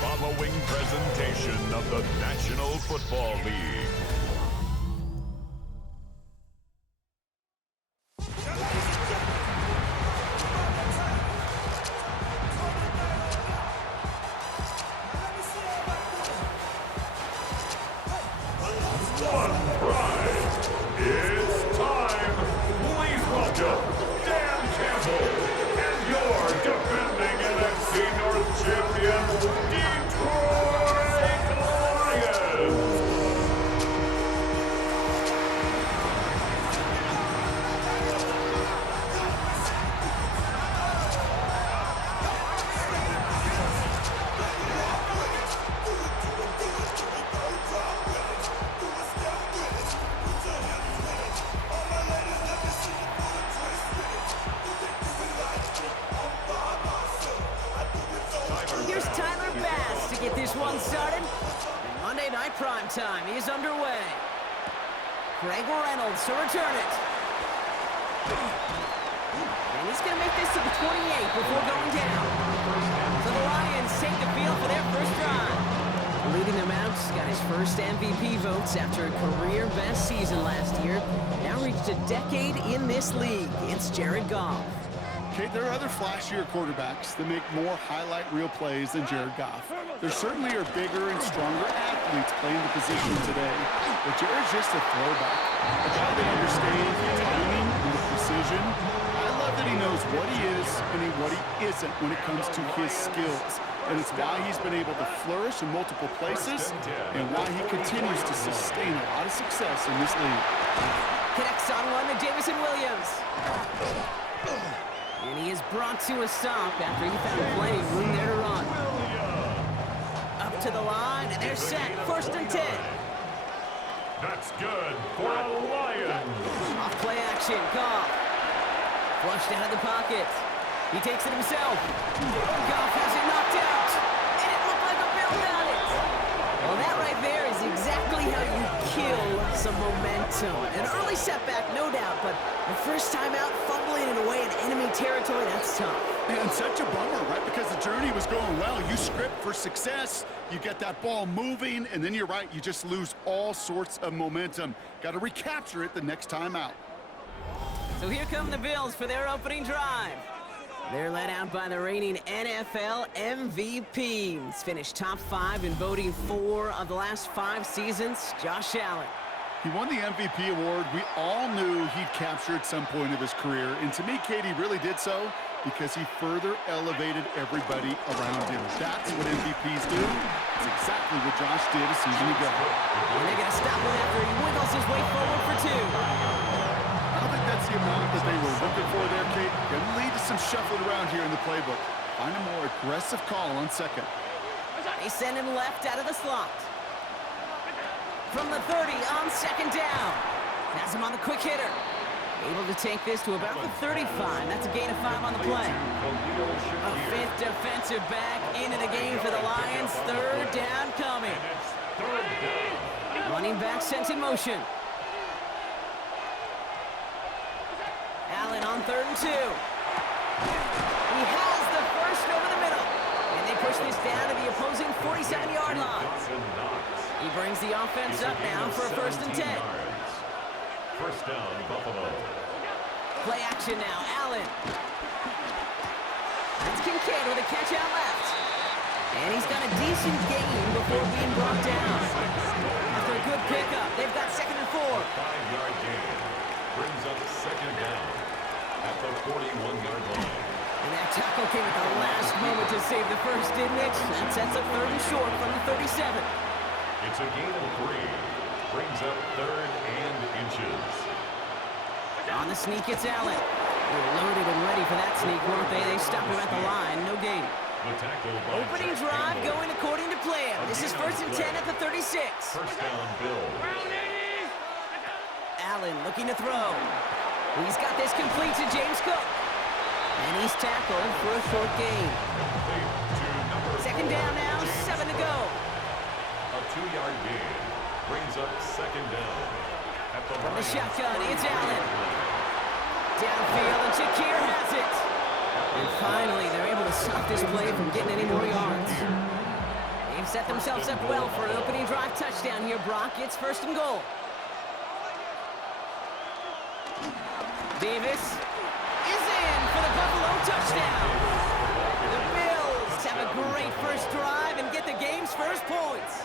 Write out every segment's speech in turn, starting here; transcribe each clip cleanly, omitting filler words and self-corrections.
following presentation of the National Football League. One started, and Monday Night Prime Time is underway. Greg Reynolds to return it. And he's going to make this to the 28 before going down. So the Lions take the field for their first drive. Leading them out, got his first MVP votes after a career-best season last year. Now reached a decade in this league. It's Jared Goff. Okay, there are other flashier quarterbacks that make more highlight reel plays than Jared Goff. There certainly are bigger and stronger athletes playing the position today, but Jared's just a throwback. A guy that understands the timing and the precision. I love that he knows what he is and what he isn't when it comes to his skills. And it's why he's been able to flourish in multiple places and why he continues to sustain a lot of success in this league. Connects on one to Jamison Williams. And he is brought to a stop after he found plenty of room there to run. Up to the line, and they're set. First and 10. That's good for a Lions. Off play action, Goff. Flushed out of the pocket. He takes it himself. Goff has it knocked out. And it looked like a Bill got it. Well, that right there is exactly how you kill some momentum. An early setback, no doubt, but the first time out, fumbling it away in enemy territory, that's tough. And such a bummer, right? Because the journey was going well. You script for success, you get that ball moving, and then you're right, you just lose all sorts of momentum. Got to recapture it the next time out. So here come the Bills for their opening drive. They're led out by the reigning NFL MVPs. Finished top 5 in voting 4 of the last 5 seasons, Josh Allen. He won the MVP award. We all knew he'd capture at some point of his career. And to me, Katie really did so because he further elevated everybody around him. That's what MVPs do. It's exactly what Josh did a season ago. And they're going to stop him after he wiggles his way forward for 2. I don't think that's the amount that they were looking for there, Kate. Going to lead to some shuffling around here in the playbook. Find a more aggressive call on second. They send him left out of the slot. From the 30 on second down. Has him on the quick hitter. Able to take this to about the 35. That's a gain of 5 on the play. A 5th defensive back into the game for the Lions. Third down coming. Running back sent in motion. Allen on 3rd and 2. He has the first over the middle. And they push this down to the opposing 47-yard line. He brings the offense up now for a 1st and 10. First down, Buffalo. Play action now, Allen. That's Kincaid with a catch out left. And he's got a decent gain before being brought down. After a good pickup, they've got 2nd and 4. 5-yard gain brings up 2nd down at the 41-yard line. And that tackle came at the last moment to save the first, didn't it? That sets up 3rd and short from the 37. It's a gain of 3. Brings up 3rd and inches. On the sneak, it's Allen. They were loaded and ready for that sneak, weren't they? They stopped him at the line. No gain. Opening drive going according to plan. This is 1st and 10 at the 36. First down, Bill. Allen looking to throw. He's got this complete to James Cook. And he's tackled for a short gain. 2nd down now, 7 to go. A 2-yard gain brings up 2nd down. From the shotgun, it's Allen. Downfield, and Shakir has it. And finally, they're able to stop this play from getting any more yards. They've set themselves up well for an opening drive touchdown here, Brock. It's first and goal. Davis is in for the Buffalo touchdown. The Bills have a great first drive and get the game's first points.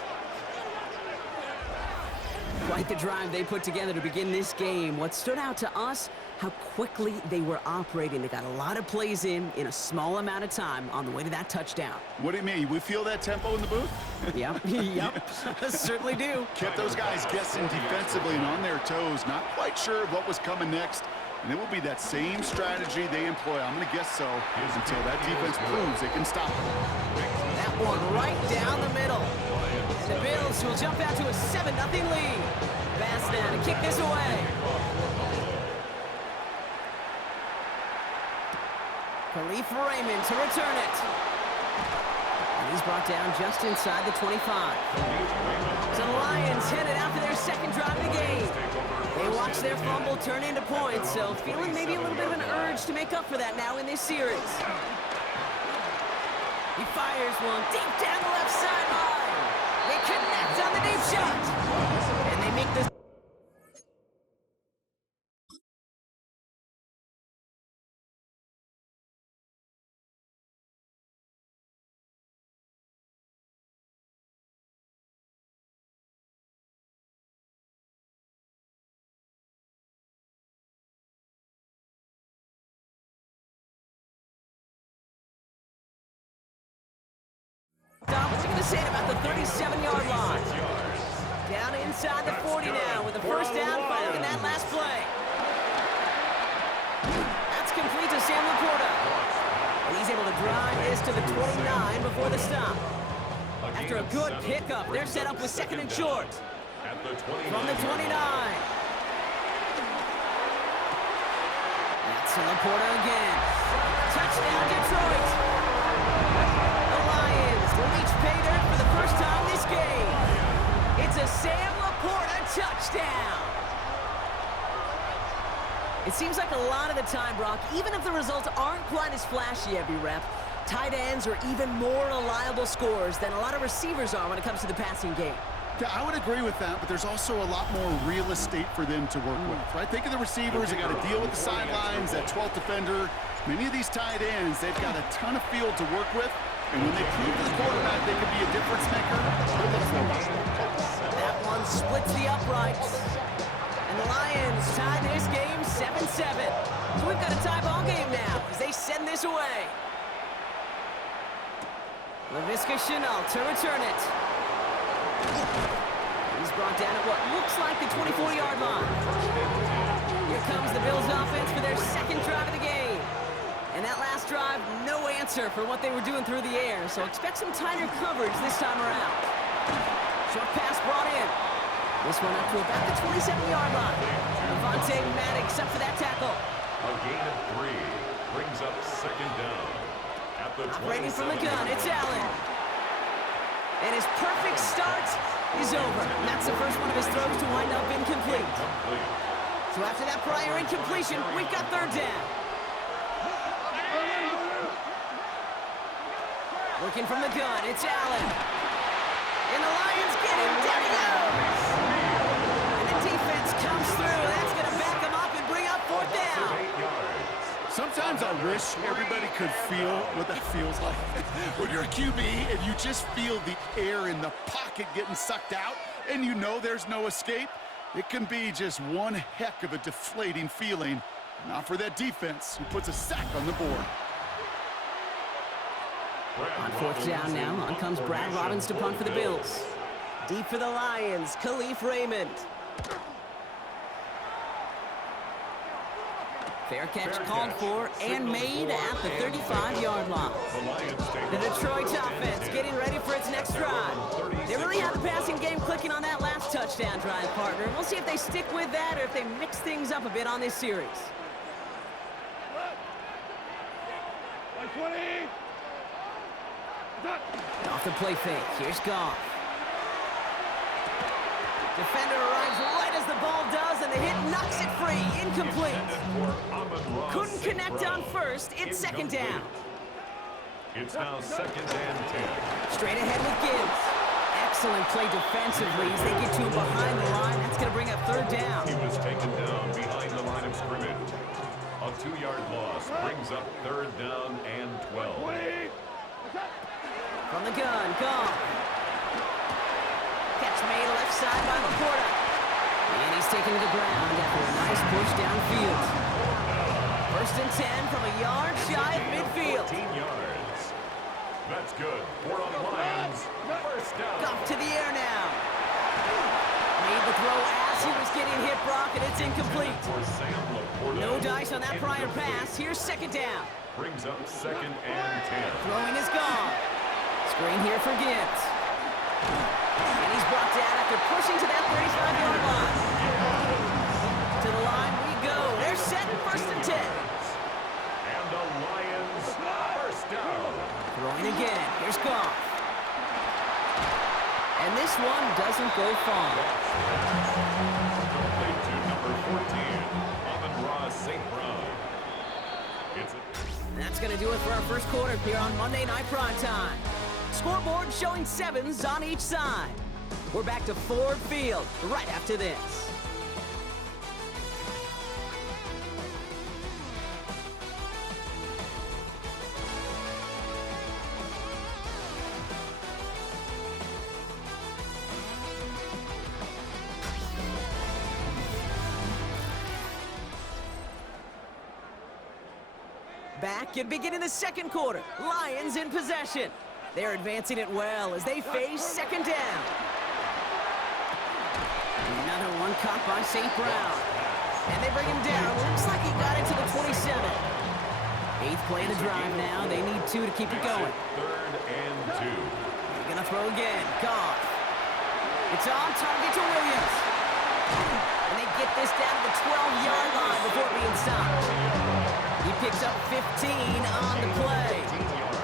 Quite the drive they put together to begin this game. What stood out to us, how quickly they were operating. They got a lot of plays in a small amount of time on the way to that touchdown. What do you mean? We feel that tempo in the booth? Yep, yep, certainly do. Kept those guys guessing defensively and on their toes, not quite sure what was coming next. And it will be that same strategy they employ. I'm going to guess so until that defense proves they can stop it. That one right down the middle. And the Bills will jump out to a 7-0 lead. Bass now to kick this away. Khalif Raymond to return it. And he's brought down just inside the 25. So the Lions headed out for their second drive of the game. They watched their fumble turn into points, so feeling maybe a little bit of an urge to make up for that now in this series. He fires one deep down the left sideline. They connect on the deep shot. And they make this. What are you going to say about the 37-yard line? Down inside the 40 now with the first down following that last play. That's complete to Sam Laporta. And he's able to drive this to the 29 before the stop. After a good pickup, they're set up with second and short. From the 29. That's Laporta again. Touchdown, Detroit. Each pay dirt for the first time this game. It's a Sam Laporta touchdown. It seems like a lot of the time, Brock, even if the results aren't quite as flashy every rep, tight ends are even more reliable scorers than a lot of receivers are when it comes to the passing game. Yeah, I would agree with that, but there's also a lot more real estate for them to work with, right? Think of the receivers. They got to deal with the sidelines, that 12th defender. Many of these tight ends, they've got a ton of field to work with. And when they prove to the quarterback they can be a difference maker, they'll look for it. That one splits the uprights. And the Lions tie this game 7-7. So we've got a tie ball game now as they send this away. Laviska Shenault to return it. He's brought down at what looks like the 24-yard line. Here comes the Bills offense for their second drive of the game. And that last drive, no answer for what they were doing through the air, so expect some tighter coverage this time around. Short pass brought in. This one up to about the 27-yard line. Avonte Maddox up for that tackle. A gain of 3 brings up second down. At the operating from the gun, it's Allen. And his perfect start is over. And that's the first one of his throws to wind up incomplete. So after that prior incompletion, we've got third down. Working from the gun, it's Allen. And the Lions get him, down he goes. And the defense comes through. That's going to back him up and bring up fourth down. Sometimes I wish everybody could feel what that feels like. When you're a QB and you just feel the air in the pocket getting sucked out and you know there's no escape, it can be just one heck of a deflating feeling. Not for that defense who puts a sack on the board. On fourth down now, on comes Brad Robbins to punt for the Bills. Deep for the Lions, Khalif Raymond. Fair catch called for and made at the 35-yard line. The Detroit offense getting ready for its next drive. They really had the passing game clicking on that last touchdown drive, partner. We'll see if they stick with that or if they mix things up a bit on this series. Off the play fake, here's Goff. Defender arrives right as the ball does, and the hit knocks it free, incomplete. Couldn't connect on first, it's second down. It's now 2nd and 10. Straight ahead with Gibbs. Excellent play defensively as they get to him behind the line. That's going to bring up 3rd down. He was taken down behind the line of scrimmage. A 2-yard loss brings up 3rd down and 12. From the gun, Goff. Catch made left side by Laporta. And he's taken to the ground after a nice push downfield. 1st and 10 from a yard shy of midfield. 14 yards. That's good. For the Lions. 1st down. Goff to the air now. Made the throw as he was getting hit, Brock, and it's incomplete. For Sam Laporta. No dice on that prior pass. Here's 2nd down. Brings up 2nd and 10. Throwing is gone. Screen here for Gibbs. And he's brought down after pushing to that 35-yard line. To the line we go. They're set 1st and 10. And the Lions 1st down. Throwing again. Here's Goff. And this one doesn't go far. Complete to number 14, Amon-Ra St. Brown. And that's going to do it for our 1st quarter here on Monday Night Primetime. Scoreboard showing 7s on each side. We're back to Ford Field right after this. Back and beginning the 2nd quarter. Lions in possession. They're advancing it well as they face 2nd down. Another one caught by St. Brown. And they bring him down. Looks like he got into the 27. 8th play of the drive now. They need 2 to keep it going. 3rd and 2. They're going to throw again. Goff. It's on target to Williams. And they get this down to the 12-yard line before being stopped. He picks up 15 on the play.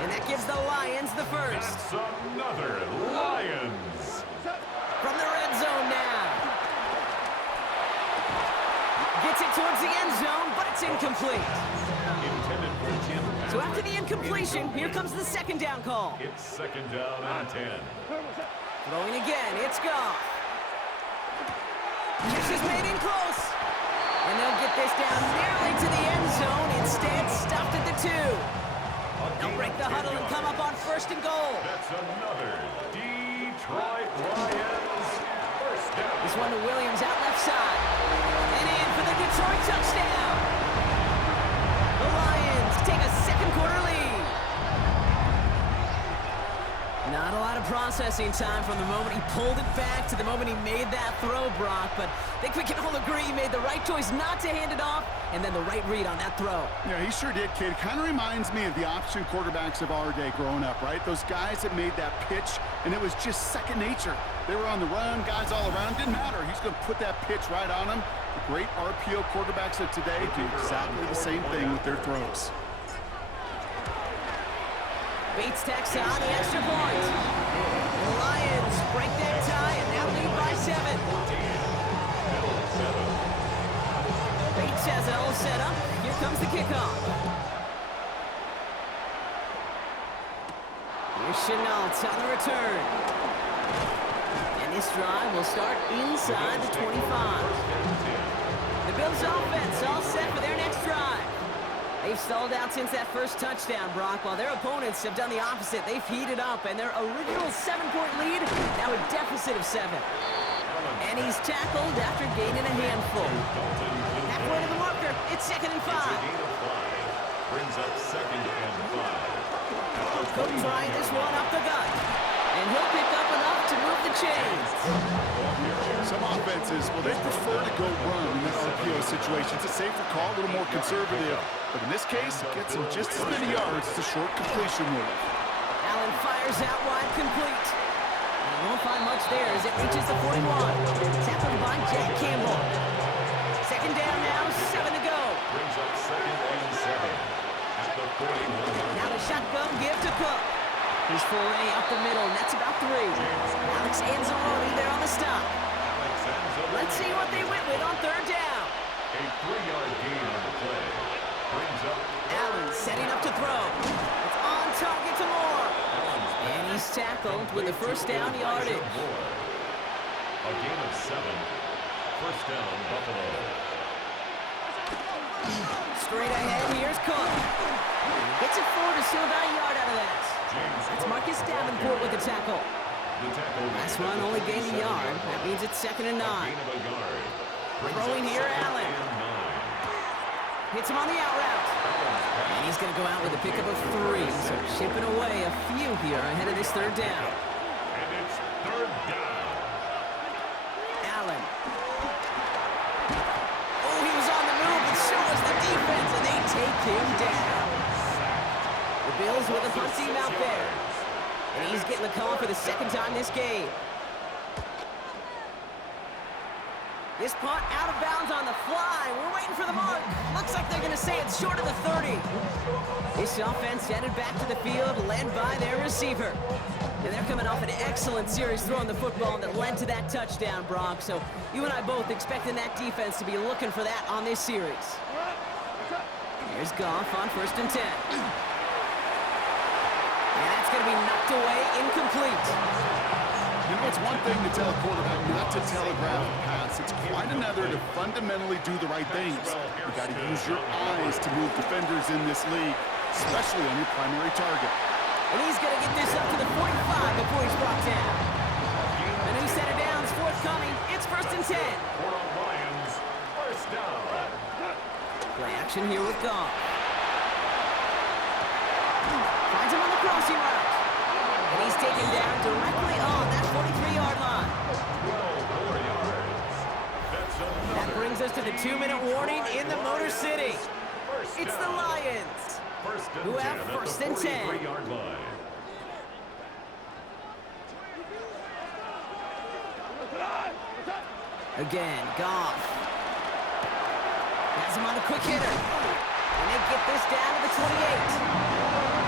And that gives the Lions the 1st. That's another Lions. From the red zone now. Gets it towards the end zone, but it's incomplete. Intended for Tim. So after the incompletion, here comes the 2nd down call. It's 2nd down and 10. Throwing again, it's Goff. Catch is made in close. And they'll get this down nearly to the end zone. Instead, stopped at the 2. They'll break the huddle and come up on 1st and goal. That's another Detroit Lions 1st down. This one to Williams out left side. And in for the Detroit touchdown. The Lions take a 2nd quarter lead. Not a lot of processing time from the moment he pulled it back to the moment he made that throw, Brock. But I think we can all agree he made the right choice not to hand it off, and then the right read on that throw. Yeah, he sure did, kid. Kind of reminds me of the option quarterbacks of our day growing up, right? Those guys that made that pitch, and it was just second nature. They were on the run, guys all around. Didn't matter. He's going to put that pitch right on them. The great RPO quarterbacks of today do exactly the same thing with their throws. Bates tacks on the extra point. The Lions break that tie and now lead by 7. Bates has it all set up. Here comes the kickoff. Here's Chenault on the return. And this drive will start inside the 25. The Bills offense all set for their next drive. They've stalled out since that 1st touchdown, Brock, while their opponents have done the opposite. They've heated up, and their original 7-point lead, now a deficit of 7. And he's tackled after gaining a handful. Halfway to the marker, it's 2nd and 5. Brings up 2nd and 5. Cook trying this one up the gut. And he'll pick up enough to move the chains. Some offenses, well, they prefer to go run in that RPO situation. It's a safer call, a little more conservative. But in this case, it gets him just as many yards as a short completion move. Allen fires out wide, complete. And he won't find much there as it reaches the 41. Tackled by Jack Campbell. 2nd down now, 7 to go. Brings up 2nd and 7 at the 41. Now the shotgun give to Cook. He's foray up the middle, and that's about 3. Alex Anzalone there on the stop. Let's see what they went with on 3rd down. A 3-yard gain on the play. Brings up Allen setting up to throw. It's on target to he's tackled with the first down yardage. A gain of 7. First down, Buffalo. Straight ahead, here's Cook. Gets it forward to steal about a yard out of that. That's Marcus Davenport with the tackle. Last one only gained a yard. That means it's 2nd and 9. Throwing here, Allen. Hits him on the out route. And he's going to go out with a pickup of 3. So chipping away a few here ahead of this 3rd down. And it's 3rd down. Allen. Oh, he was on the move, but so was the defense, and they take him down. The Bills with a punt team out there. And he's getting the call for the 2nd time this game. This punt out of bounds on the fly. We're waiting for the mark. Looks like they're going to say it's short of the 30. This offense headed back to the field, led by their receiver. And they're coming off an excellent series throwing the football that led to that touchdown, Brock. So you and I both expecting that defense to be looking for that on this series. Here's Goff on 1st and 10. And that's going to be knocked away, incomplete. You know, it's one thing to tell a quarterback not to telegraph a pass. It's quite another to fundamentally do the right things. You got to use your eyes to move defenders in this league, especially on your primary target. And he's going to get this up to the 45 before he's brought down. A new set of downs forthcoming. It's 1st and 10. For the Lions, first down. Play action here with Goff. Finds him on the crossing route. And he's taken down directly on that 43-yard line. 12 more yards. That brings us to the 2-minute warning in the Motor City. It's the Lions who have 1st and 10. Yard line. Again, Goff. Has him on the quick hitter. And they get this down to the 28.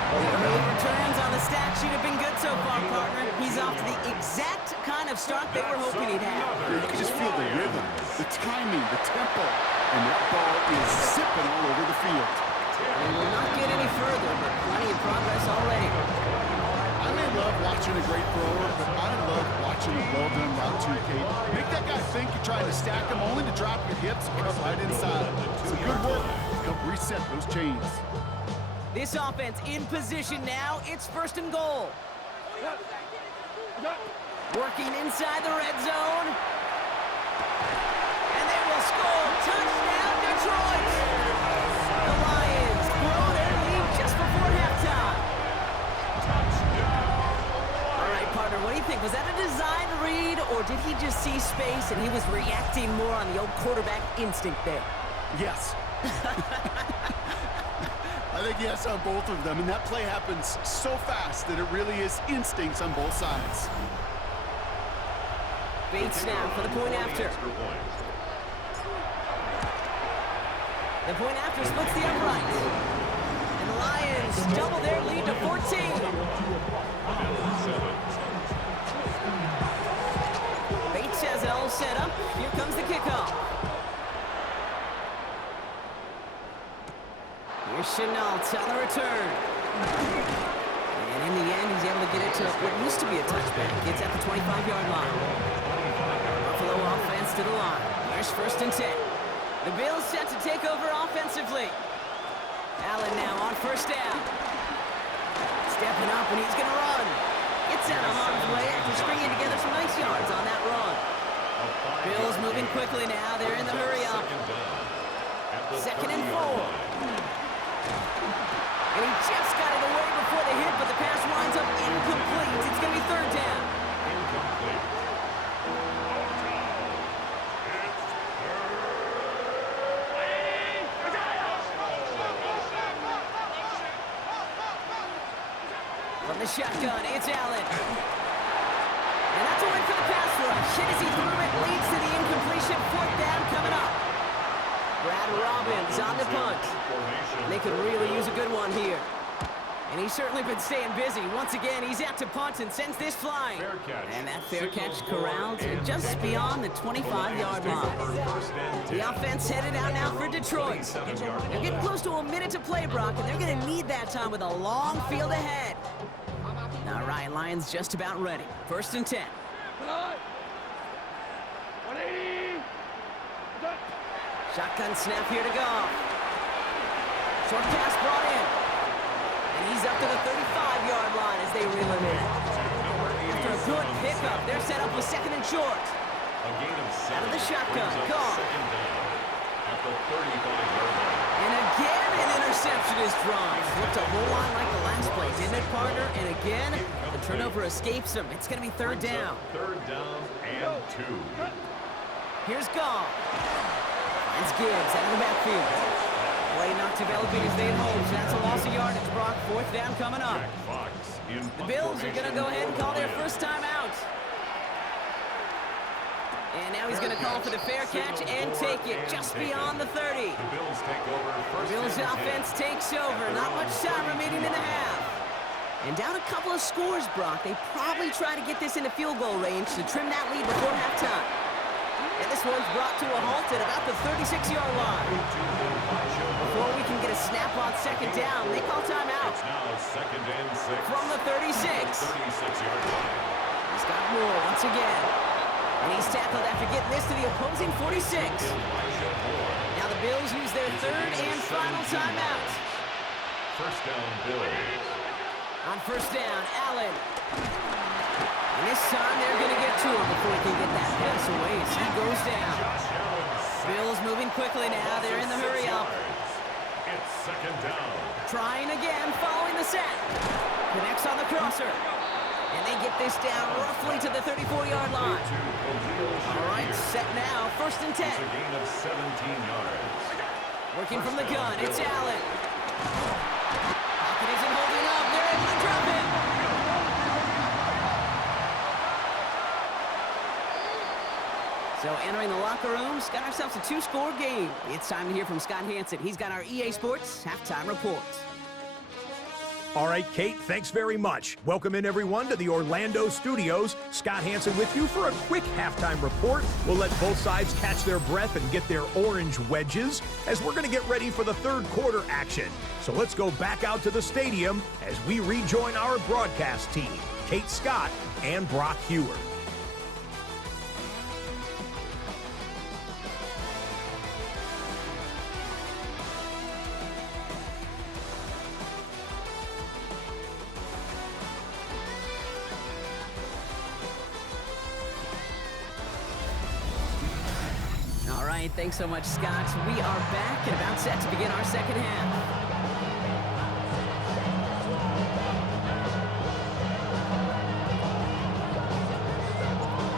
The early returns on the stack sheet have been good so far, partner. He's off to the exact kind of start they were hoping he'd have. You can just feel the rhythm, the timing, the tempo, and that ball is zipping all over the field. They will not get any further, but plenty of progress already. I may love watching a great thrower, but I love watching a well-done route to Kate. Make that guy think you're trying to stack him only to drop your hips and cut right inside. It's a good work to help reset those chains. This offense in position now. It's 1st and goal. Working inside the red zone. And they will score. Touchdown, Detroit! The Lions grow their lead just before halftime. All right, partner, what do you think? Was that a design read, or did he just see space and he was reacting more on the old quarterback instinct there? Yes. I think yes on both of them, and that play happens so fast that it really is instincts on both sides. Bates now for the point after. The point after splits the upright. And the Lions double their lead to 14. Bates has it all set up. Here comes the kickoff. Here's Chenault on the return. And in the end, he's able to get it to what used to be a touchback. Gets at the 25-yard line. Buffalo offense to the line. Here's 1st and 10. The Bills set to take over offensively. Allen now on 1st down. Stepping up, and he's going to run. Gets out of harm's way after stringing together some nice yards on that run. Bills moving quickly now. They're in the hurry up. 2nd and 4. And he just got it away before the hit, but the pass winds up incomplete. It's going to be 3rd down. Incomplete. From the shotgun, it's Allen. And that's a win for the pass rush. Hit as he threw it, leads to the incompletion. 4th down coming up. Brad Robbins on the punt. And they could really use a good one here. And he's certainly been staying busy. Once again, he's out to punt and sends this flying. And that fair catch corralled just beyond the 25-yard line. The offense headed out now for Detroit. They're getting close to a minute to play, Brock, and they're going to need that time with a long field ahead. All right, Lions just about ready. 1st and 10. 180. Shotgun snap here to go. Short pass brought in. And he's up to the 35-yard line as they reel him in. After a good pickup, they're set up with 2nd and short. A gain of 7. Out of the shotgun, Brings up gone. 2nd down at the 35-yard line. And again, an interception is drawn. Looked a whole lot like the last play, didn't it, partner? And again, the turnover escapes him. It's going to be 3rd down. 3rd down and 2. Here's Gall. Finds Gibbs out of the backfield. Play not developing as they'd hoped, so that's a loss of yardage, Brock. 4th down coming up. Jack Fox in The Bills are going to go ahead and call their first time out. And now he's going to call for the fair catch and take it just beyond the 30. The Bills take over. Bills offense takes over. Not much time remaining in the half. And down a couple of scores, Brock. They probably try to get this into field goal range to trim that lead before halftime. And this one's brought to a halt at about the 36-yard line. Before we can get a snap on 2nd down, they call timeout. It's now 2nd and 6. From the 36. 36-yard line. He's got more once again. And he's tackled after getting this to the opposing 46. Now the Bills use their 3rd and final timeout. 1st down, Bills. On 1st down, Allen. And this time they're going to get to him before he can get that pass away as he goes down. Bills moving quickly now. They're in the hurry up. It's 2nd down. Trying again, following the sack. Connects on the crosser. And they get this down roughly to the 34-yard line. All right, set now, 1st and 10. It's a gain of 17 yards. Working from the gun, it's Allen. Pocket isn't holding up. They're able to drop him. So entering the locker rooms, got ourselves a 2-score game. It's time to hear from Scott Hansen. He's got our EA Sports halftime report. All right, Kate, thanks very much. Welcome in, everyone, to the Orlando studios. Scott Hansen with you for a quick halftime report. We'll let both sides catch their breath and get their orange wedges as we're going to get ready for the 3rd quarter action. So let's go back out to the stadium as we rejoin our broadcast team, Kate Scott and Brock Hewer. All right, thanks so much, Scott. We are back and about set to begin our 2nd half.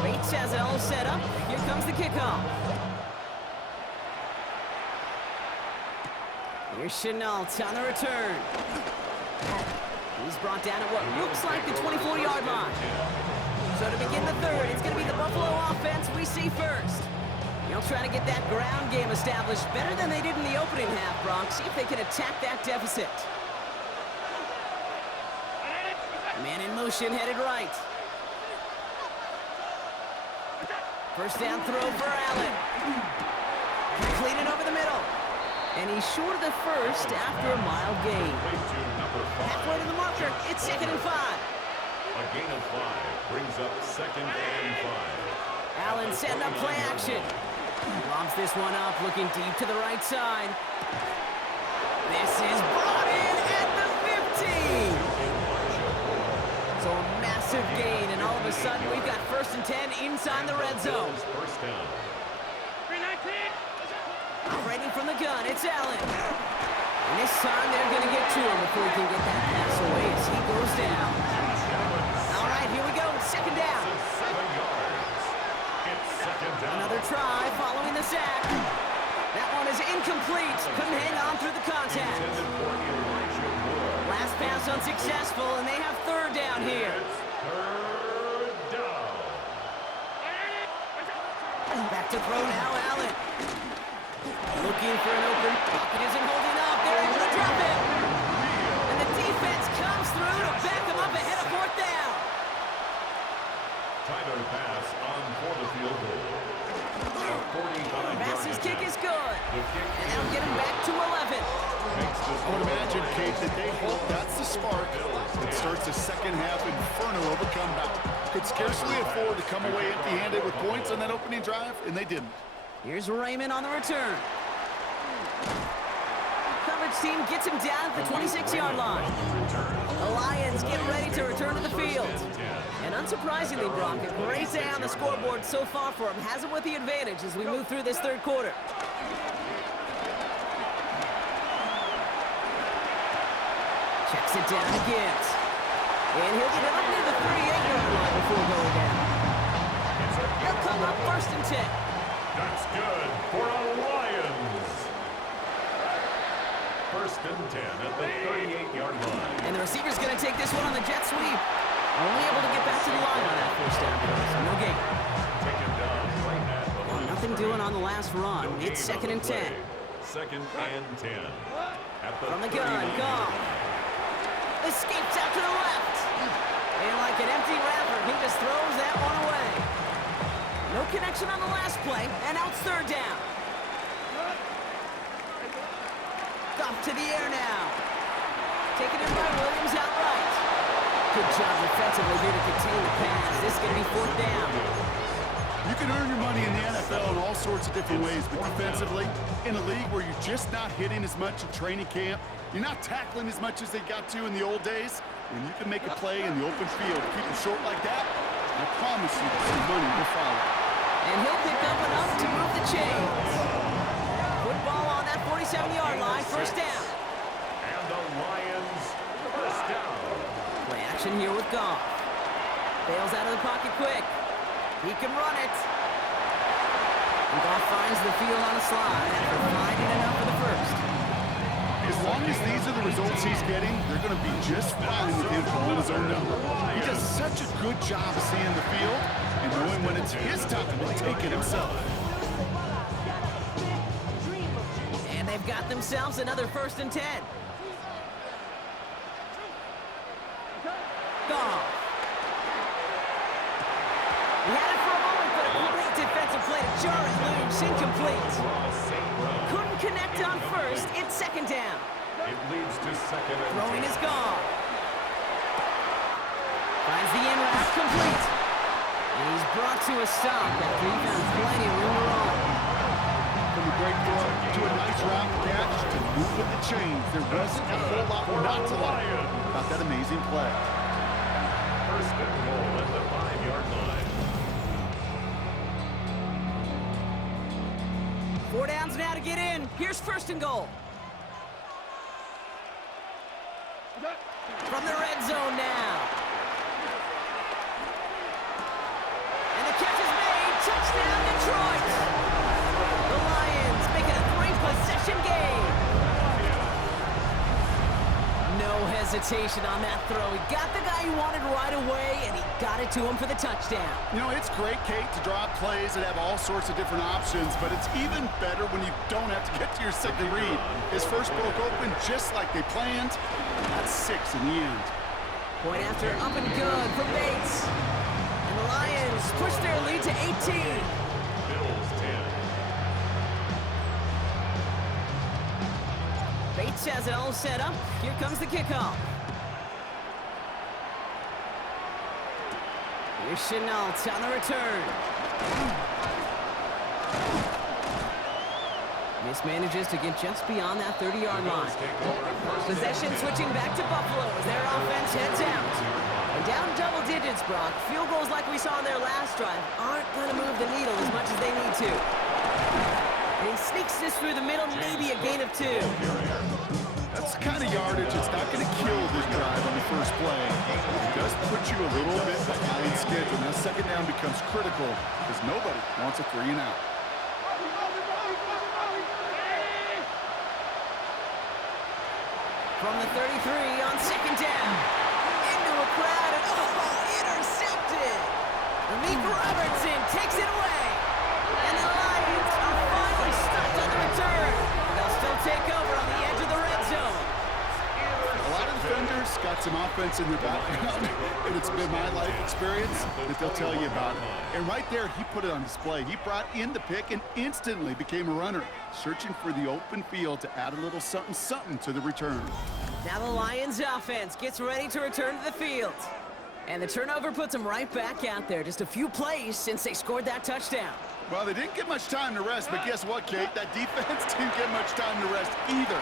Bates has it all set up. Here comes the kickoff. Here's Chenault on the return. He's brought down at what looks like the 24-yard line. So to begin the 3rd, it's going to be the Buffalo offense we see first. They'll try to get that ground game established better than they did in the opening half, Brock. See if they can attack that deficit. Man in motion, headed right. 1st down throw for Allen. Completed over the middle. And he's short of the 1st after a mild gain. Halfway to the marker, it's 2nd and 5. A gain of 5 brings up 2nd and 5. Allen setting up play action. Lobs this one up, looking deep to the right side. This is brought in at the 15. So a massive gain, and all of a sudden we've got 1st and 10 inside the red zone. 1st down. 319. Operating from the gun, it's Allen. And this time they're going to get to him before he can get that pass away as he goes down. All right, here we go, 2nd down. 7 yards. It's 2nd down. Another try following the sack. That one is incomplete. Couldn't hang on through the contact. Last pass unsuccessful, and they have 3rd down here. It's 3rd down. Back to throw now, Allen. Looking for an open. Pocket isn't holding up. They're able to drop it. And the defense comes through to back them up ahead of 4th down. Tyler Bass on for the field goal. A 45-yard Bass's kick is is good. And that'll get him back to 11. I would imagine, Kate, that they hope that's the spark that starts the second half inferno of a comeback. Could scarcely afford to come away empty-handed with points on that opening drive, and they didn't. Here's Raymond on the return. Coverage team gets him down at the 26-yard line. The Lions get ready to return to the field. And unsurprisingly, Brock, a great day on the scoreboard so far for him. Has him with the advantage as we move through this third quarter. Checks it down again. And he'll get it up near the 38-yard line before going down. They'll come up 1st and 10. That's good for a Lions. 1st and 10 at the 38-yard line. And the receiver's going to take this one on the jet sweep. Only able to get back to the line on that 1st down pass. No gain. Taken down right at the line. Nothing doing on the last run. It's 2nd and 10. 2nd and 10. At the From the gun, Goff. Escapes out to the left. And like an empty wrapper, he just throws that one away. No connection on the last play, and now it's 3rd down. Goff to the air now. Taken in by Williams outright. Good job defensively here to contain the pass. This is going to be 4th down. You can earn your money in the NFL in all sorts of different ways, but defensively, in a league where you're just not hitting as much in training camp, you're not tackling as much as they got to in the old days, when you can make a play in the open field, keep it short like that, I promise you some money will follow. And he'll pick up enough to move the chains. Football on that 47-yard line, 1st down. And the Lions, 1st down. Play action here with Goff. Bails out of the pocket quick. He can run it. And Goff finds the field on a slide after finding enough for the 1st. As long as these are the results he's getting, they're going to be just fine with him calling his own number. He does such a good job of seeing the field and knowing when it's his time to take it himself. And they've got themselves another 1st and 10. Goff. He had it for a moment, but a great defensive play to jar it loose. Incomplete. Couldn't connect on 1st. It's 2nd down. It leads to 2nd and 10. Throwing is gone. Finds the in route complete. And he's brought to a stop after he found plenty of room to run. From a great throw to a nice route catch to moving the chains. There wasn't a whole lot not to like about that amazing play. 1st and goal at the 5-yard line. 4 downs now to get in. Here's 1st and goal. From the red zone now. And the catch is made. Touchdown, Detroit. The Lions make it a 3-possession game. No hesitation on that throw. He got the guy he wanted right away, and he got it to him for the touchdown. You know, it's great, Kate, to draw up plays that have all sorts of different options, but it's even better when you don't have to get to your second read. His 1st broke open just like they planned. That's 6 in the end. Point after up and good from Bates. And the Lions push their lead to 18. Bills 10. Bates has it all set up. Here comes the kickoff. Here's Chenault on the return. Mismanages to get just beyond that 30-yard line. Possession switching back to Buffalo as their offense heads out. And down double digits, Brock. Field goals like we saw in their last drive aren't going to move the needle as much as they need to. And he sneaks this through the middle, maybe a gain of 2. That's the kind of yardage that's not going to kill this drive on the 1st play. It does put you a little bit behind schedule. Now 2nd down becomes critical because nobody wants a 3 and out. From the 33 on 2nd down. Into a crowd and intercepted. Malik Robertson takes it away. And the Lions are finally stopped on the return. They'll still take over on the edge of the red zone. A lot of defenders got got some offense in their background, and it's been my life experience that they'll tell you about it. And right there, he put it on display. He brought in the pick and instantly became a runner, searching for the open field to add a little something to the return. Now the Lions offense gets ready to return to the field. And the turnover puts them right back out there. Just a few plays since they scored that touchdown. Well, they didn't get much time to rest, but guess what, Kate? That defense didn't get much time to rest either.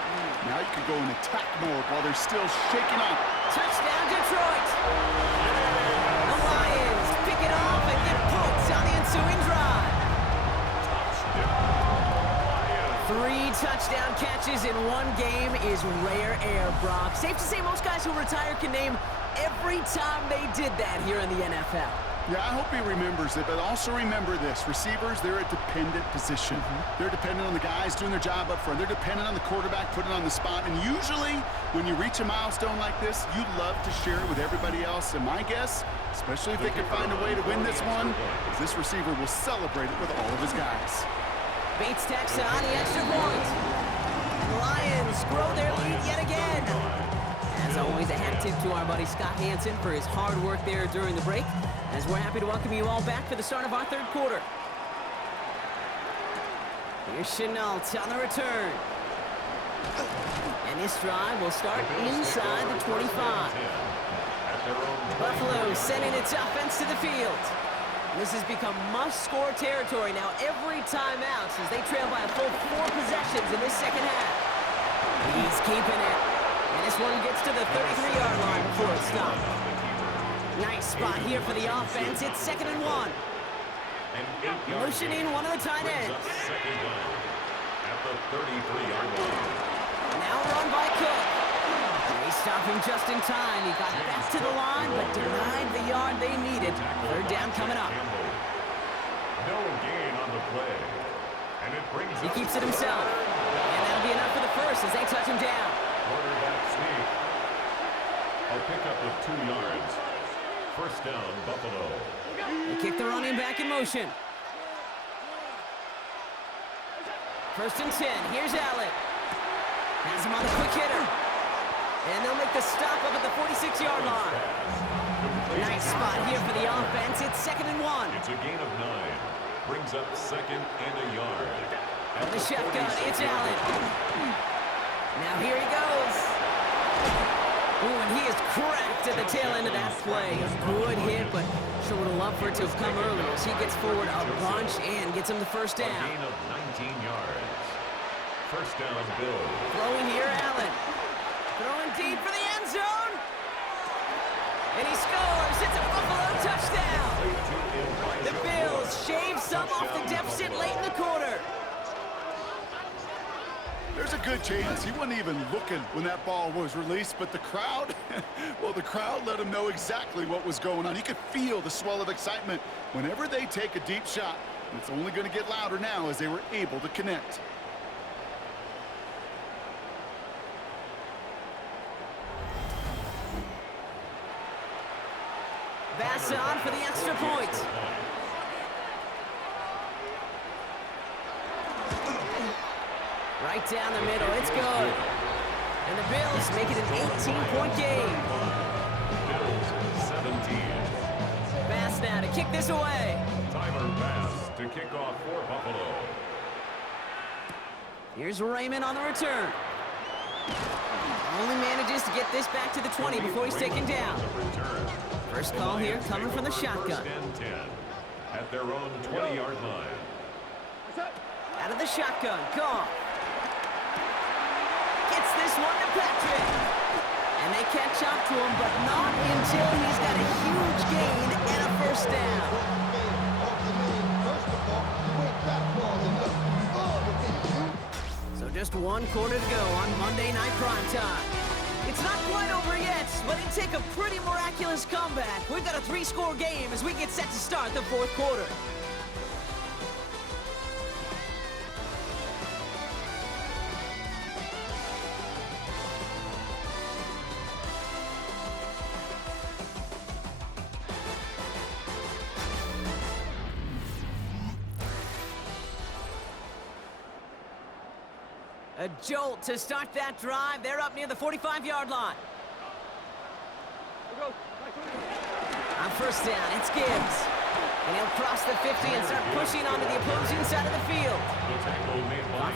Now you can go in attack mode while they're still shaking up. Touchdown, Detroit! The Lions pick it off and get points on the ensuing drive. 3 touchdown catches in one game is rare air, Brock. Safe to say most guys who retire can name every time they did that here in the NFL. Yeah, I hope he remembers it, but also remember this. Receivers, they're a dependent position. They're dependent on the guys doing their job up front. They're dependent on the quarterback putting on the spot. And usually, when you reach a milestone like this, you love to share it with everybody else. And my guess, especially if they can find a way to win this one, is this receiver will celebrate it with all of his guys. Bates tacks on the extra point. And the Lions grow their lead yet again. As always, a hat tip to our buddy Scott Hansen for his hard work there during the break, as we're happy to welcome you all back for the start of our third quarter. Here's Chenault on the return. And this drive will start inside the 25. Buffalo sending its offense to the field. This has become must-score territory now every time out since they trail by a full 4 possessions in this second half. He's keeping it. And this one gets to the 33-yard line before it stops. Nice spot here for the offense. It's 2nd and 1. Motioning one of the tight ends. At the 33-yard line. Now run by Cook. They stop him just in time. He got back to the line, but denied the yard they needed. 3rd down coming up. No gain on the play. And it brings He keeps it himself. And that'll be enough for the first as they touch him down. Quarterback sneak. A pickup of 2 yards. 1st down, Buffalo. They kick the running back in motion. 1st and 10. Here's Allen. Has him on the quick hitter. And they'll make the stop up at the 46-yard line. Nice spot here for the offense. It's 2nd and 1. It's a gain of 9. Brings up 2nd and a yard. From the shotgun, it's Allen. Now here he goes. Ooh, and he is cracked at the tail end of that play. A good hit, but sure would have loved for it to have come earlier as he gets forward a bunch and gets him the 1st down. A gain of 19 yards. 1st down, Bills. Throwing here, Allen. Throwing deep for the end zone. And he scores. It's a Buffalo touchdown. The Bills shave some off the deficit late in the quarter. There's a good chance he wasn't even looking when that ball was released, but the crowd, well, the crowd let him know exactly what was going on. He could feel the swell of excitement whenever they take a deep shot. And it's only going to get louder now as they were able to connect. Bass on for the extra point. Right down the middle, it's good. And the Bills make it an 18-point game. Bills 17. Bass now to kick this away. Tyler Bass to kick off for Buffalo. Here's Raymond on the return. Only manages to get this back to the 20 before he's taken down. First call here coming from the shotgun. 1st and 10 at their own 20-yard line. Out of the shotgun, Goff. Gets this one to Patrick. And they catch up to him, but not until he's got a huge gain and a 1st down. So just 1 quarter to go on Monday Night Primetime. It's not quite over yet, but it'd take a pretty miraculous comeback. We've got a 3-score game as we get set to start the 4th quarter. A jolt to start that drive. They're up near the 45-yard line. On first down, it's Gibbs. And he'll cross the 50 and start pushing onto the opposing side of the field.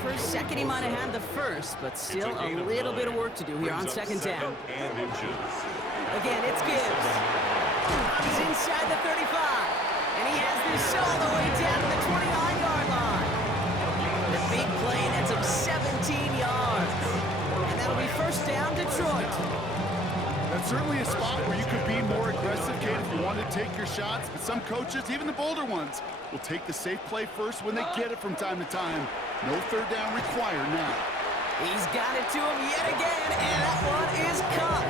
For a second, he might have had the first, but still a little bit of work to do here on second down. Again, it's Gibbs. He's inside the 35. And he has this all the way down to the 29-yard line. The big play nets him 17 yards. And that'll be first down, Detroit. That's certainly a spot where you could be more aggressive, Kate, if you want to take your shots. But some coaches, even the bolder ones, will take the safe play first when they get it from time to time. No third down required now. He's got it to him yet again, and that one is caught.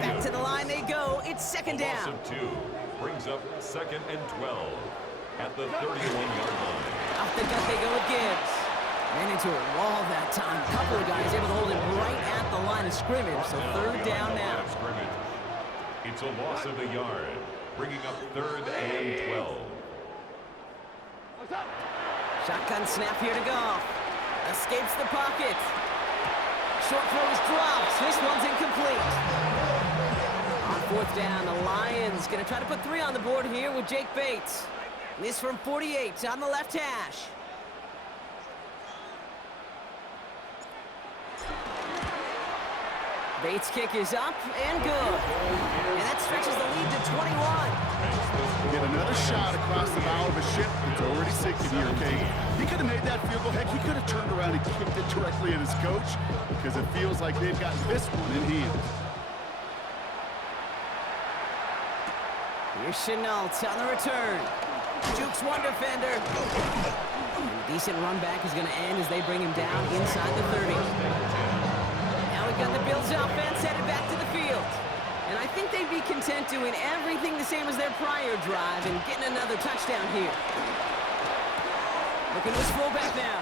Back to the line they go. It's second down. Loss of 2 brings up second and 12 at the 31-yard line. Off the gut they go with Gibbs. Ran into a wall that time. A couple of guys able to hold it right at the line of scrimmage, so third down now. It's a loss of a yard, bringing up third and 12. Shotgun snap here to Goff. Escapes the pocket. Short throw is dropped. This one's incomplete. On fourth down, the Lions going to try to put 3 on the board here with Jake Bates. This from 48 on the left hash. Bates' kick is up and good. And that stretches the lead to 21. Get another shot across the bow of a ship that's already sinking here, Kate. He could have made that field goal. Heck, he could have turned around and kicked it directly at his coach because it feels like they've got this one in hand. Here's Chenault on the return. Jukes one defender. And a decent run back is going to end as they bring him down inside the 30. Now we've got the Bills offense headed back to the field. And I think they'd be content doing everything the same as their prior drive and getting another touchdown here. Looking to his fullback now.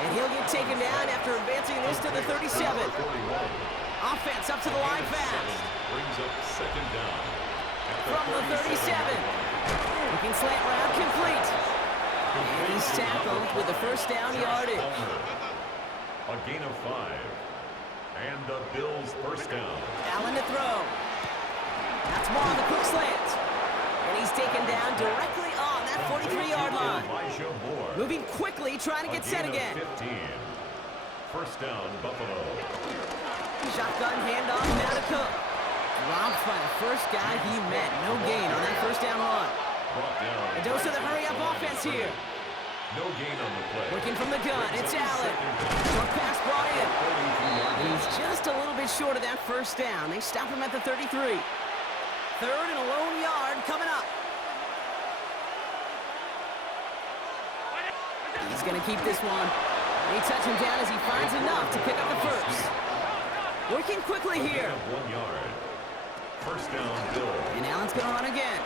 And he'll get taken down after advancing this to the 37. Offense up to the line fast. Brings up second down. From the 37. Looking slant route complete. And he's tackled with the first down yardage. A gain of 5. And the Bills first down. Allen to throw. That's more on the quick slant. And he's taken down directly on that 43-yard line. Moving quickly, trying to get set again. 15. First down, Buffalo. Shotgun handoff now to Cook. Dropped by the first guy he met. No gain on that first down run. A dose of the hurry-up offense here. No gain on the play. Working from the gun, it's Allen. Short pass brought in. And he's just a little bit short of that first down. They stop him at the 33. Third and a lone yard coming up. He's going to keep this one. They touch him down as he finds enough to pick up the first. Working quickly here. 1 yard. First down, Bill. And Allen's going to run again.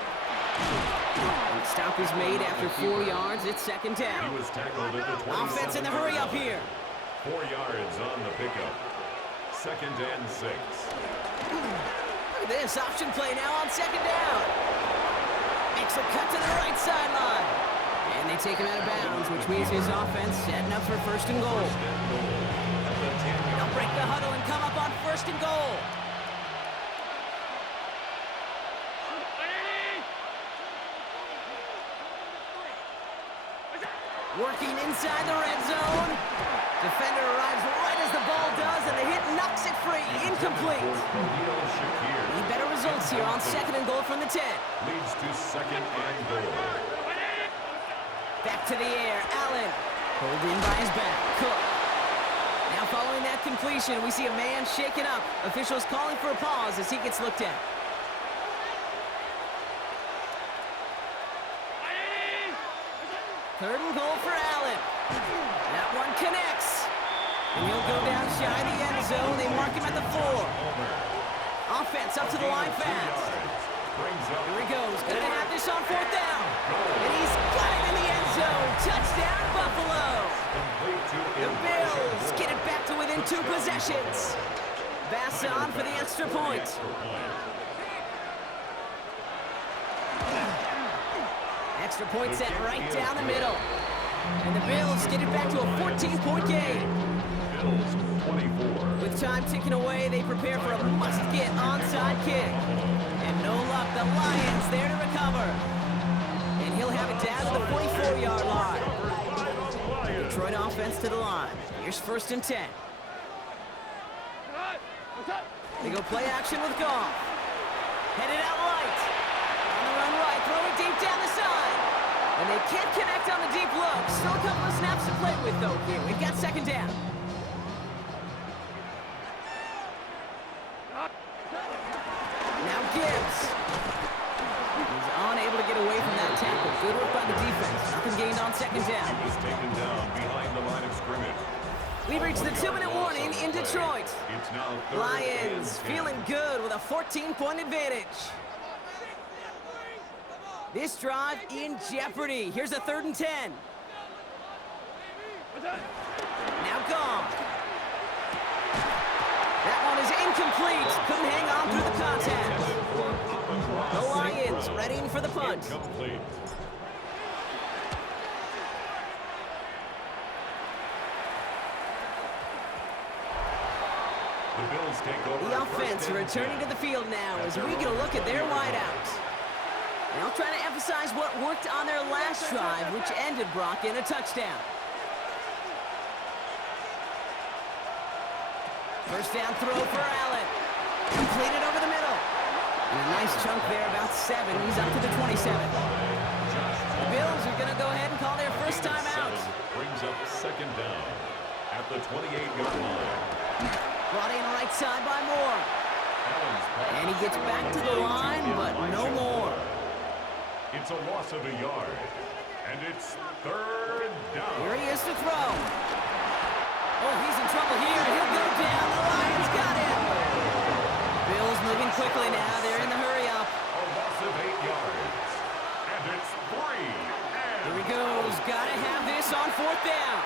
And the stop is made after 4 yards. It's second down. He was tackled at the 27. Offense in the hurry up here. 4 yards on the pickup. Second and 6. Look at this option play now on second down. Makes a cut to the right sideline. And they take him out of bounds, which means his offense setting up for first and goal. They'll break the huddle and come up on first and goal. Working inside the red zone. Defender arrives right as the ball does, and the hit knocks it free. Incomplete. Need better results here on second and goal from the 10. Leads to second and goal. Back to the air, Allen. Pulled in by his back, Cook. Now following that completion, we see a man shaken up. Officials calling for a pause as he gets looked at. Third and goal for Allen. That one connects. And he'll go down shy of the end zone. They mark him at the 4. Offense up to the line fast. Here he goes. Gonna have this on fourth down. And he's got it in the end zone. Touchdown, Buffalo. The Bills get it back to within 2 possessions. Bass on for the extra point. Extra point set right down the middle. And the Bills get it back to a 14-point game. Bills 24. With time ticking away, they prepare for a must-get onside kick. And no luck, the Lions there to recover. And he'll have it down to the 44-yard line. Detroit offense to the line. Here's 1st and 10. They go play action with Goff. Headed out right. On the run right, throw it deep down the side. And they can't connect on the deep look. Still a couple of snaps to play with, though, here. We've got 2nd down. Now Gibbs. He's unable to get away from that tackle. Good work by the defense. Nothing gained on 2nd down. He was taken down behind the line of scrimmage. We've reached the 2-minute warning in Detroit. It's now 3rd Lions and 10. feeling good with a 14-point advantage. This drive in jeopardy. Here's a 3rd and 10. Now Goff. That one is incomplete. Couldn't hang on through the contact. The Lions readying for the punt. Incomplete. The Bills take over. The offense returning to the field now as we get a look at their wideouts. And I'll try to emphasize what worked on their last drive, which ended, Brock, in a touchdown. 1st down throw for Allen. Completed over the middle. And a nice chunk there, about 7. He's up to the 27. The Bills are going to go ahead and call their first time out. Brings up 2nd down at the 28-yard line. Brought in right side by Moore. And he gets back to the line, but no more. It's a loss of a yard. And it's 3rd down. Here he is to throw. Oh, he's in trouble here. He'll go down. The Lions got him. Bills moving quickly now. They're in the hurry up. A loss of 8 yards. And it's 3 and Here he goes. Gotta have this on 4th down.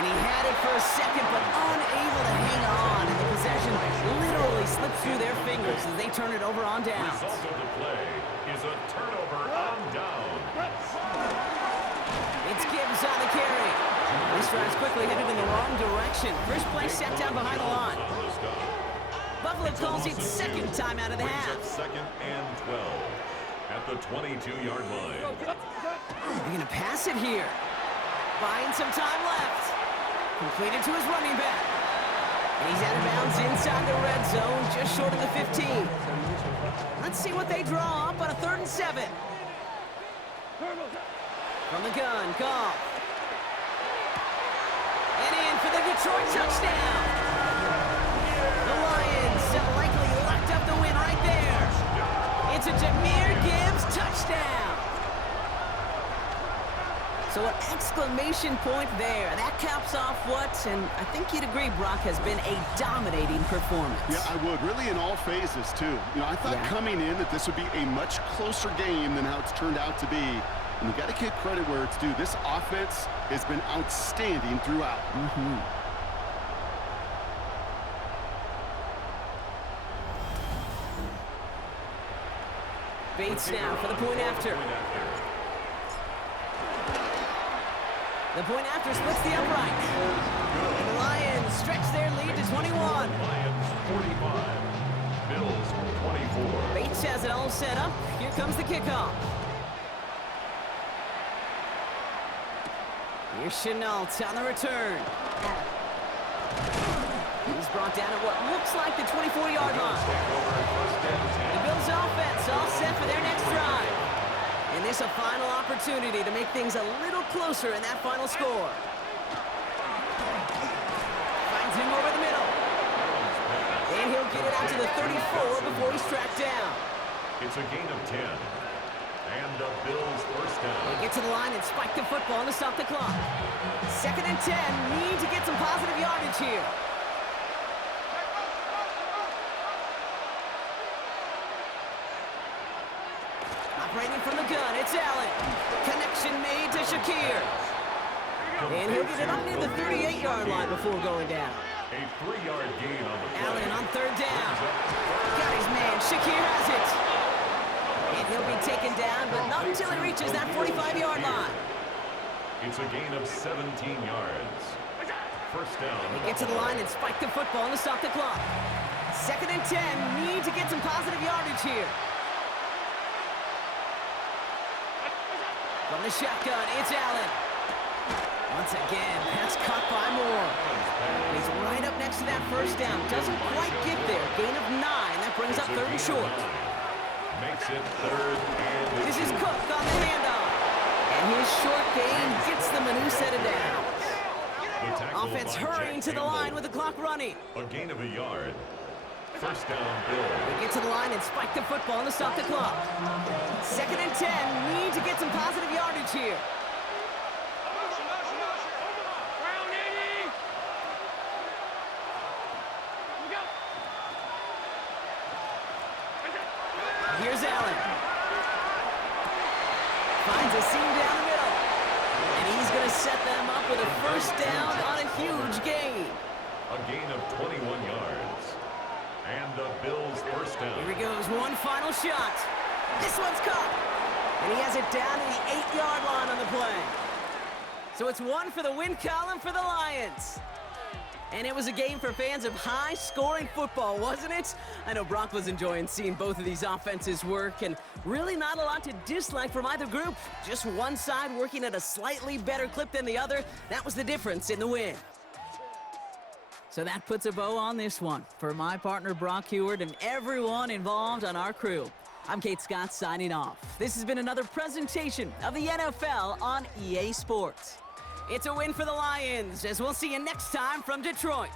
And he had it for a second, but unable to hang on. And the possession literally slips through their fingers as they turn it over on downs. result of the play is a turnover on down. It's Gibbs on the carry. This drive's quickly headed in the wrong direction. First play set down behind the line. On the stop. Buffalo calls it 2nd time out of the Brings half. up 2nd and 12 at the 22-yard line. They're going to pass it here. Buying some time left. Completed to his running back. And he's out of bounds inside the red zone, just short of the 15. Let's see what they draw up on a 3rd and 7. From the gun, Goff. And in for the Detroit touchdown. The Lions have likely locked up the win right there. It's a Jahmyr Gibbs touchdown. So an exclamation point there. That caps off what, and I think you'd agree, Brock, has been a dominating performance. Yeah, I would. Really in all phases, too. You know, I thought coming in that this would be a much closer game than how it's turned out to be. And you got to give credit where it's due. This offense has been outstanding throughout. Bates now for the point after. The point after splits the upright. And the Lions stretch their lead to 21. Lions 45, Bills 24. Bates has it all set up. Here comes the kickoff. Here's Chenault on the return. He's brought down at what looks like the 24-yard line. The Bills offense all set for their next drive. And this a final opportunity to make things a little closer in that final score. Finds him over the middle. And he'll get it out to the 34 before he's tracked down. It's a gain of 10. And the Bills first down. They get to the line and spike the football to stop the clock. 2nd and 10. Need to get some positive yardage here. Operating from the gun, it's Allen. Connection made to Shakir. And he'll get it up near the 38-yard line before going down. A 3-yard gain on the play. Allen on 3rd down. Got his man. Shakir has it. And he'll be taken down, but not until he reaches that 45-yard line. It's a gain of 17 yards. first down. They get to the line and spike the football to stop the clock. 2nd and 10. Need to get some positive yardage here. From the shotgun, it's Allen. Once again, pass caught by Moore. He's right up next to that first down. Doesn't quite get there. Gain of 9. That brings up 3rd and short. Makes it 3rd and 2. This is Cook on the handoff. And his short gain gets them a new set of downs. Offense hurrying to the line with the clock running. A gain of a yard. First down, Bills. They get to the line and spike the football to stop the clock. 2nd and 10. Need to get some positive yardage here. Here's Allen. Finds a seam down the middle. And he's going to set them up with a first down on a huge gain. A gain of 21 yards. And the Bills' first down. Here he goes, one final shot. This one's caught. And he has it down to the 8-yard line on the play. So it's 1 for the win column for the Lions. And it was a game for fans of high-scoring football, wasn't it? I know Brock was enjoying seeing both of these offenses work, and really not a lot to dislike from either group. Just one side working at a slightly better clip than the other. That was the difference in the win. So that puts a bow on this one. For my partner, Brock Heward, and everyone involved on our crew, I'm Kate Scott signing off. This has been another presentation of the NFL on EA Sports. It's a win for the Lions, as we'll see you next time from Detroit.